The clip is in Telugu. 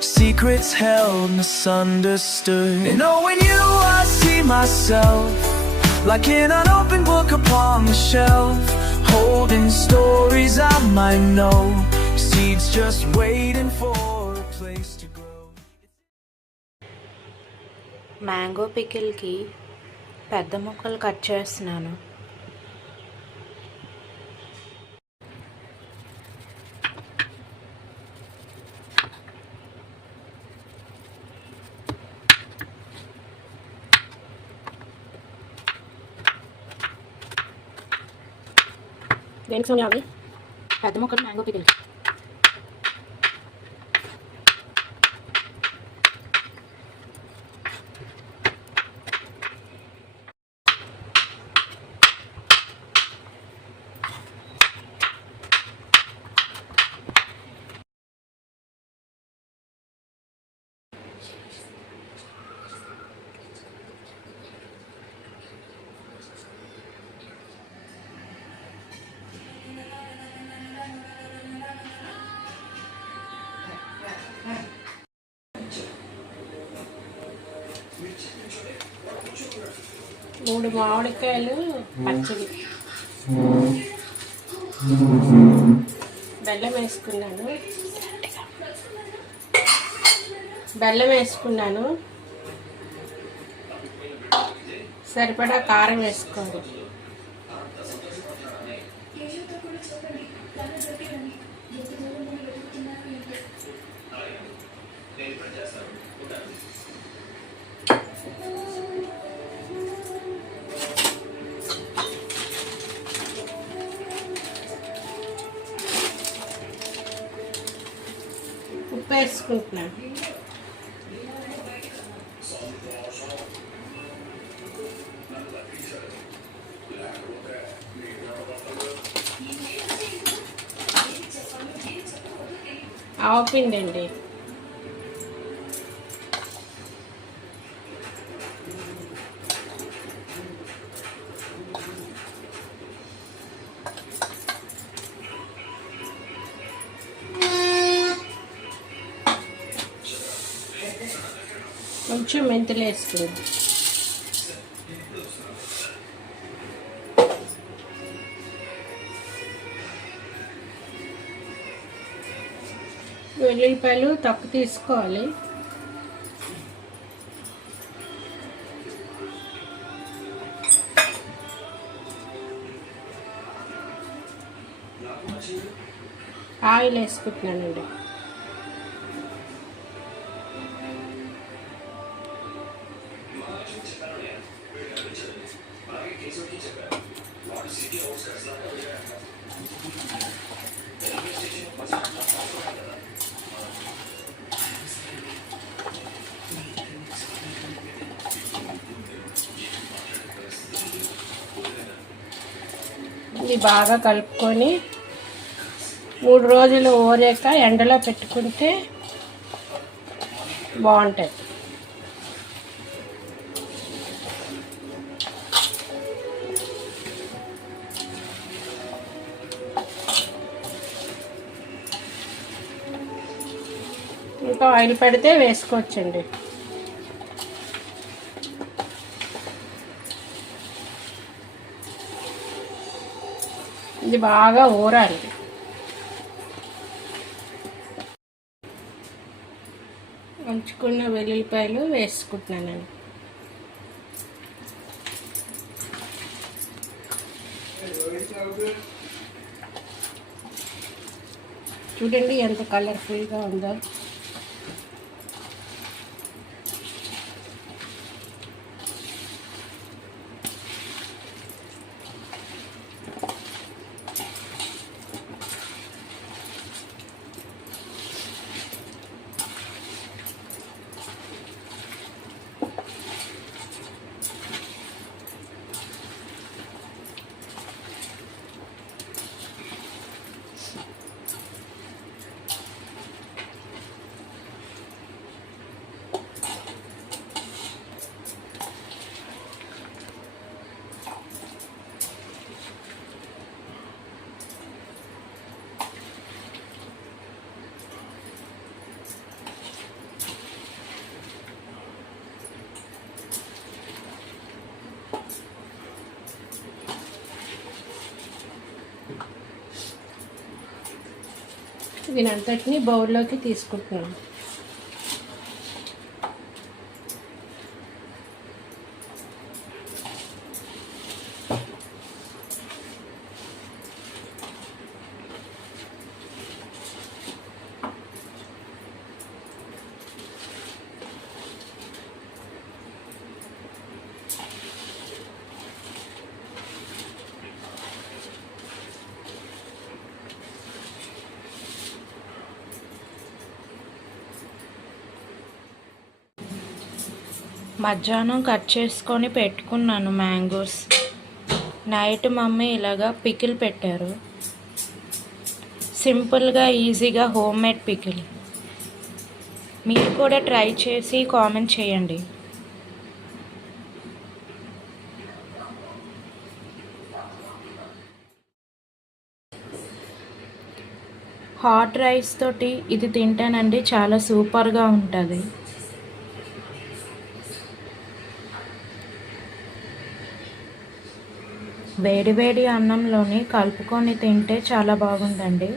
secrets held, misunderstood. And oh, when you I see myself, like in an open book upon the shelf, holding stories I might know, seeds just waiting for a place to grow. Mango పికిల్కి పెద్ద ముక్కలు కట్ చేస్తున్నాను. దేనికి సోనియా అవి పెద్ద ముక్కలు మ్యాంగో పికిల్. మూడు మామిడికాయలు పచ్చడి, బెల్లం వేసుకున్నాను, సరిపడా కారం వేసుకోవాలి. ఉప్పు వేసుకుంటున్నాను. ఆవపిండి అండి. కొంచెం మెంతులు వేసుకుందాం. వెల్లుల్లిపాయలు తక్కువ తీసుకోవాలి. ఆయిల్ వేసుకుంటున్నానండి. ఇది బాగా కలుపుకొని 3 రోజులు ఊరాక ఎండలో పెట్టుకుంటే బాగుంటుంది. ఇంకా ఆయిల్ పెడితే వేసుకోవచ్చండి. ఇది బాగా ఊరాలి. ఉంచుకున్న వెల్లుల్లిపాయలు వేసుకుంటున్నానండి. చూడండి ఎంత కలర్ఫుల్గా ఉందో. దీని అంతటిని బౌల్లోకి తీసుకుంటున్నాను. మధ్యాహ్నం కట్ చేసుకొని పెట్టుకున్నాను మ్యాంగోస్. నైట్ మమ్మీ ఇలాగా పికిల్ పెట్టారు. సింపుల్గా ఈజీగా హోమ్ మేడ్ పికిల్. మీరు కూడా ట్రై చేసి కామెంట్ చేయండి. హాట్ రైస్ తోటి ఇది తింటానండి, చాలా సూపర్గా ఉంటుంది. వేడి వేడి అన్నంలోని కలుపుకొని తింటే చాలా బాగుందండి.